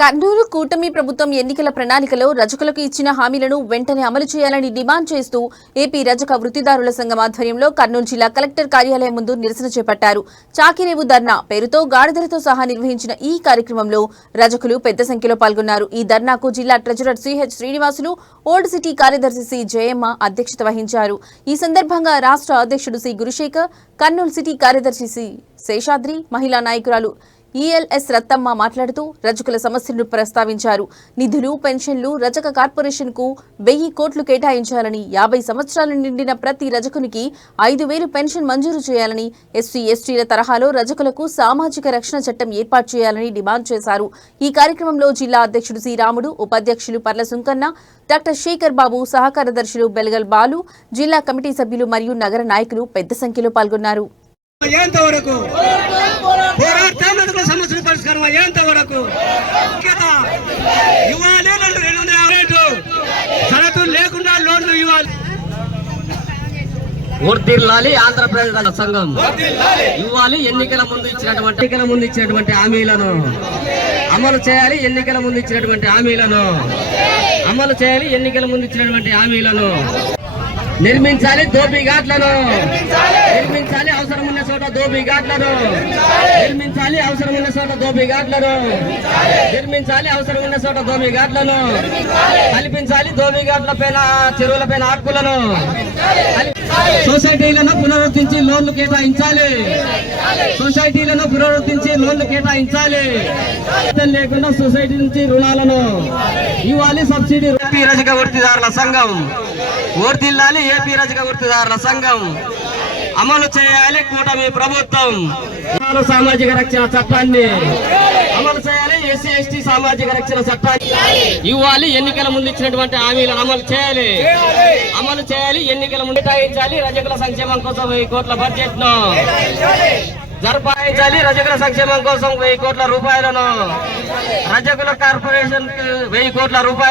కర్నూలు కూటమి ప్రభుత్వం ఎన్నికల ప్రణాళికలో రజకులకు ఇచ్చిన హామీలను వెంటనే అమలు చేయాలని డిమాండ్ చేస్తూ ఏపీ రజక వృత్తిదారుల సంఘం ఆధ్వర్యంలో కర్నూలు జిల్లా కలెక్టర్ కార్యాలయం ముందు నిరసన చేపట్టారు. చాకిరేవు ధర్నా పేరుతో గాడిదలతో సహా నిర్వహించిన ఈ కార్యక్రమంలో రజకులు పెద్ద సంఖ్యలో పాల్గొన్నారు. ఈ ధర్నాకు జిల్లా treasurer CH Srinivasulu, old city కార్యదర్శి సి జయమ్మ అధ్యక్షత వహించారు. ఈ సందర్భంగా రాష్ట్ర అధ్యక్షుడు సి గురుశేఖర్, కర్నూలు సిటీ కార్యదర్శి సి శేషాద్రి, మహిళా నాయకురాలు ఈఎల్ఎస్ రత్తమ్మ మాట్లాడుతూ రజకుల సమస్యలను ప్రస్తావించారు. నిధులు, పెన్షన్లు రజక కార్పొరేషన్ కు 1000 కోట్లు కేటాయించాలని, 50 సంవత్సరాలు నిండిన ప్రతి రజకునికి 5000 పెన్షన్ మంజూరు చేయాలని, ఎస్సీ ఎస్టీల తరహాలో రజకులకు సామాజిక రక్షణ చట్టం ఏర్పాటు చేయాలని డిమాండ్ చేశారు. ఈ కార్యక్రమంలో జిల్లా అధ్యక్షుడు సి రాముడు, ఉపాధ్యక్షులు పర్ల సుంకన్న, డాక్టర్ శేఖర్ బాబు, సహకారదర్శులు బెల్గల్ బాలు, జిల్లా కమిటీ సభ్యులు మరియు నగర నాయకులు పెద్ద సంఖ్యలో పాల్గొన్నారు. సమస్యల పరిష్కారం అయ్యేంత వరకు ఇవ్వాలి. 250 షరతులు లేకుండా లోన్లు ఇవ్వాలి. వర్ధిల్లాలి ఆంధ్రప్రదేశ్ సంఘం ఇవ్వాలి. ఎన్నికల ముందు ఇచ్చినటువంటి హామీలను అమలు చేయాలి. ఎన్నికల ముందు ఇచ్చినటువంటి హామీలను అమలు చేయాలి. ఎన్నికల ముందు ఇచ్చినటువంటి హామీలను నిర్మించాలి. దోపిఘాట్లను నిర్మించాలి. అవసరం ఉన్న చోట దోపిఘాట్లను నిర్మించాలి. అవసరం ఉన్న చోట దోపిఘాట్లను నిర్మించాలి. అవసరం ఉన్న చోట దోపిఘాట్లను కల్పించాలి. దోపిఘాట్ల పైన, చెరువుల పైన హక్కులను సొసైటీలను పునరుద్ధరించి లోన్లు కేటాయించాలి. సొసైటీలను పునరుద్ధరించి లోన్లు కేటాయించాలి. లేకుండా సొసైటీ నుంచి రుణాలను ఇవ్వాలి. సబ్సిడీ. ఏపీ రజక వృత్తిదారుల సంఘం వర్ధిల్లాలి. ఏపీ రజక వృత్తిదారుల సంఘం అమలు చేయాలి. కూటమి ప్రభుత్వం సామాజిక రక్షణ చట్టాన్ని అమలు చేయాలి. ఎస్సీ ఎస్టీ సామాజిక రక్షణ చట్టాన్ని ఇవ్వాలి. ఎన్నికల ముందు ఇచ్చినటువంటి హామీలను అమలు చేయాలి. ఎన్నికల ముందు కేటాయించాలి. రజకుల సంక్షేమం కోసం 1000 కోట్ల బడ్జెట్ ను జరపాయించాలి. రజకుల సంక్షేమం కోసం 1000 కోట్ల రూపాయలను, రజకుల కార్పొరేషన్ 1000 కోట్ల రూపాయలు